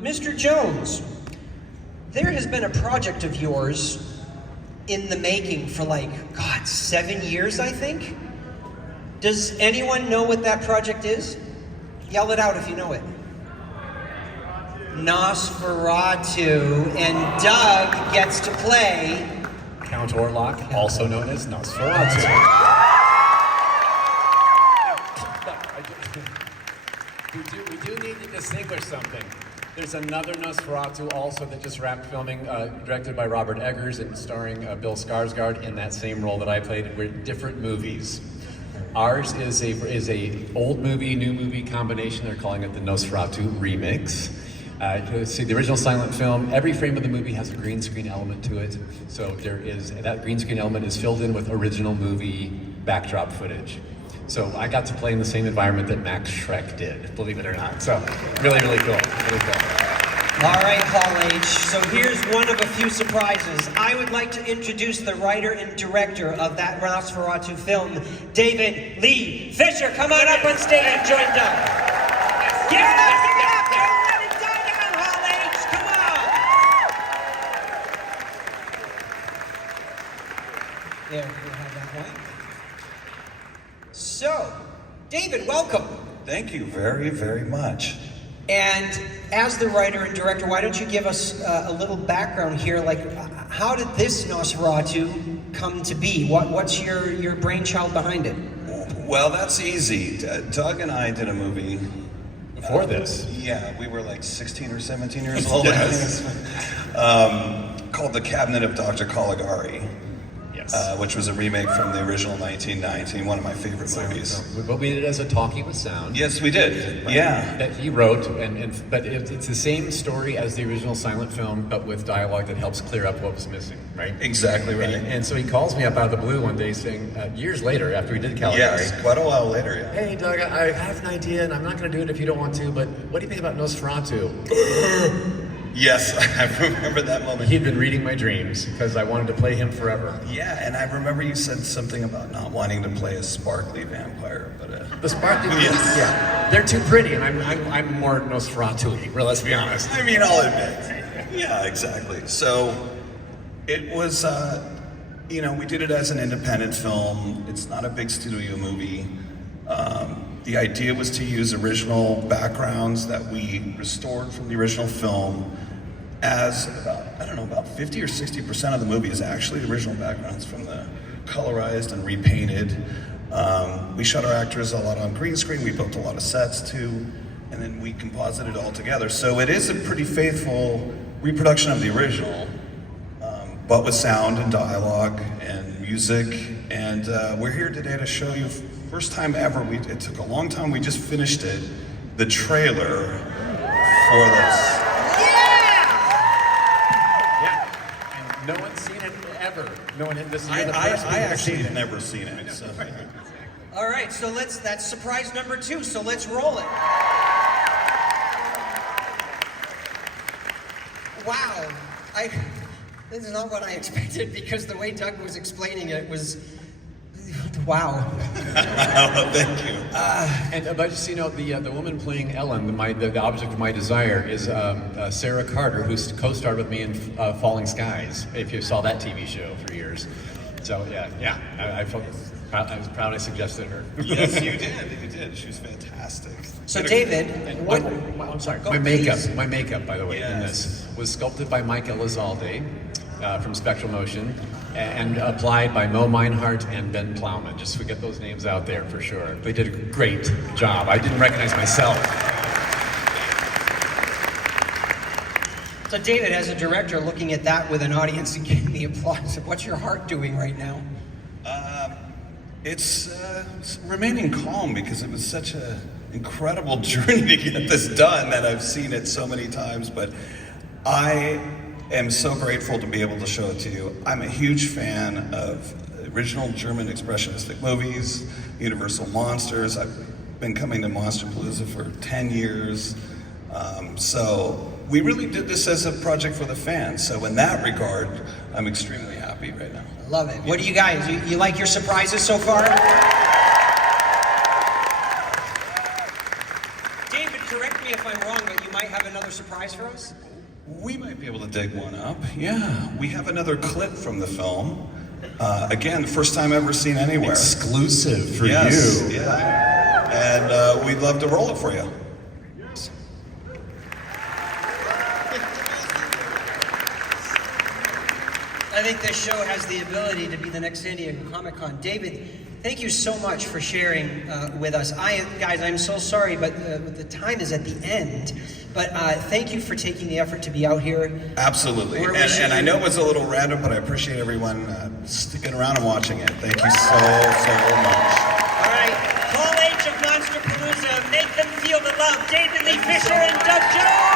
Mr. Jones, there has been a project of yours in the making for God, 7 years, I think? Does anyone know what that project is? Yell it out if you know it. Nosferatu, and Doug gets to play Count Orlok, also known as Nosferatu. We do need to distinguish something. There's another Nosferatu also that just wrapped filming, directed by Robert Eggers and starring Bill Skarsgård in that same role that I played. We're different movies. Ours is a old movie, new movie combination. They're calling it the Nosferatu remix. To see the original silent film, every frame of the movie has a green screen element to it. So that green screen element is filled in with original movie backdrop footage. So I got to play in the same environment that Max Schreck did, believe it or not. So really, really cool. Really cool. All right, Hall H. So here's one of a few surprises. I would like to introduce the writer and director of that Nosferatu film, David Lee Fisher. Come on up on stage and join Doug. Give it up! Don't let it die down, Hall H. Come on! There, we'll have that one. So, David, welcome. Thank you very, very much. And as the writer and director, why don't you give us a little background here? How did this Nosferatu come to be? What's your brainchild behind it? Well, that's easy. Doug and I did a movie. Before this? Yeah, we were 16 or 17 years old. Yes. Called The Cabinet of Dr. Caligari. Yes. Which was a remake from the original 1919, one of my favorite movies. But we did it as a talkie with sound. Yes, we did. Right? Yeah. That he wrote, but it's the same story as the original silent film, but with dialogue that helps clear up what was missing, right? Exactly right. And so he calls me up out of the blue one day saying, years later, after we did Caligari. Yes, quite a while later, yeah. Hey, Doug, I have an idea, and I'm not going to do it if you don't want to, but what do you think about Nosferatu? Yes, I remember that moment. He'd been reading my dreams because I wanted to play him forever. Yeah, and I remember you said something about not wanting to play a sparkly vampire, but the sparkly, yes. Yeah, they're too pretty, and I'm more Nosferatu-y. Well, let's be honest. I mean, I'll admit. Yeah, exactly. So it was, we did it as an independent film. It's not a big studio movie. The idea was to use original backgrounds that we restored from the original film, as about 50 or 60% of the movie is actually the original backgrounds from the colorized and repainted. We shot our actors a lot on green screen, we built a lot of sets too, and then we composited it all together. So it is a pretty faithful reproduction of the original, but with sound and dialogue and music. And we're here today to show you, first time ever, it took a long time, we just finished it, the trailer for this. No one's seen it ever. No one had this. I actually have never seen it. So. All right, so that's surprise number 2, so let's roll it. Wow, this is not what I expected, because the way Doug was explaining it was, wow. Thank you. But just so you know, the woman playing Ellen, the object of my desire, is Sarah Carter, who's co-starred with me in Falling Skies, if you saw that TV show for years. So yeah, I was proud I suggested her. Yes, you did. She was fantastic. So David, I'm sorry. My makeup, by the way, in this was sculpted by Mike Elizalde from Spectral Motion, and applied by Mo Meinhardt and Ben Plowman, just so we get those names out there for sure. They did a great job. I didn't recognize myself. So David, as a director, looking at that with an audience and getting the applause, what's your heart doing right now? It's remaining calm, because it was such an incredible journey to get this done that I've seen it so many times, but I am so grateful to be able to show it to you. I'm a huge fan of original German expressionistic movies, Universal Monsters. I've been coming to Monsterpalooza for 10 years. So we really did this as a project for the fans. So in that regard, I'm extremely happy right now. Love it. What do you guys, you like your surprises so far? David, correct me if I'm wrong, but you might have another surprise. surprise for us? We might be able to dig one up. Yeah, we have another clip from the film. Again, first time ever seen anywhere. Exclusive for Yes, you. yeah. And we'd love to roll it for you. I think this show has the ability to be the next San Diego Comic-Con. David, thank you so much for sharing with us. Guys, I'm so sorry, but the time is at the end. But thank you for taking the effort to be out here. Absolutely. And I know it was a little random, but I appreciate everyone sticking around and watching it. Thank you so much. All right, Hall H of Monsterpalooza, make them feel the love. David Lee Fisher and Doug Jones.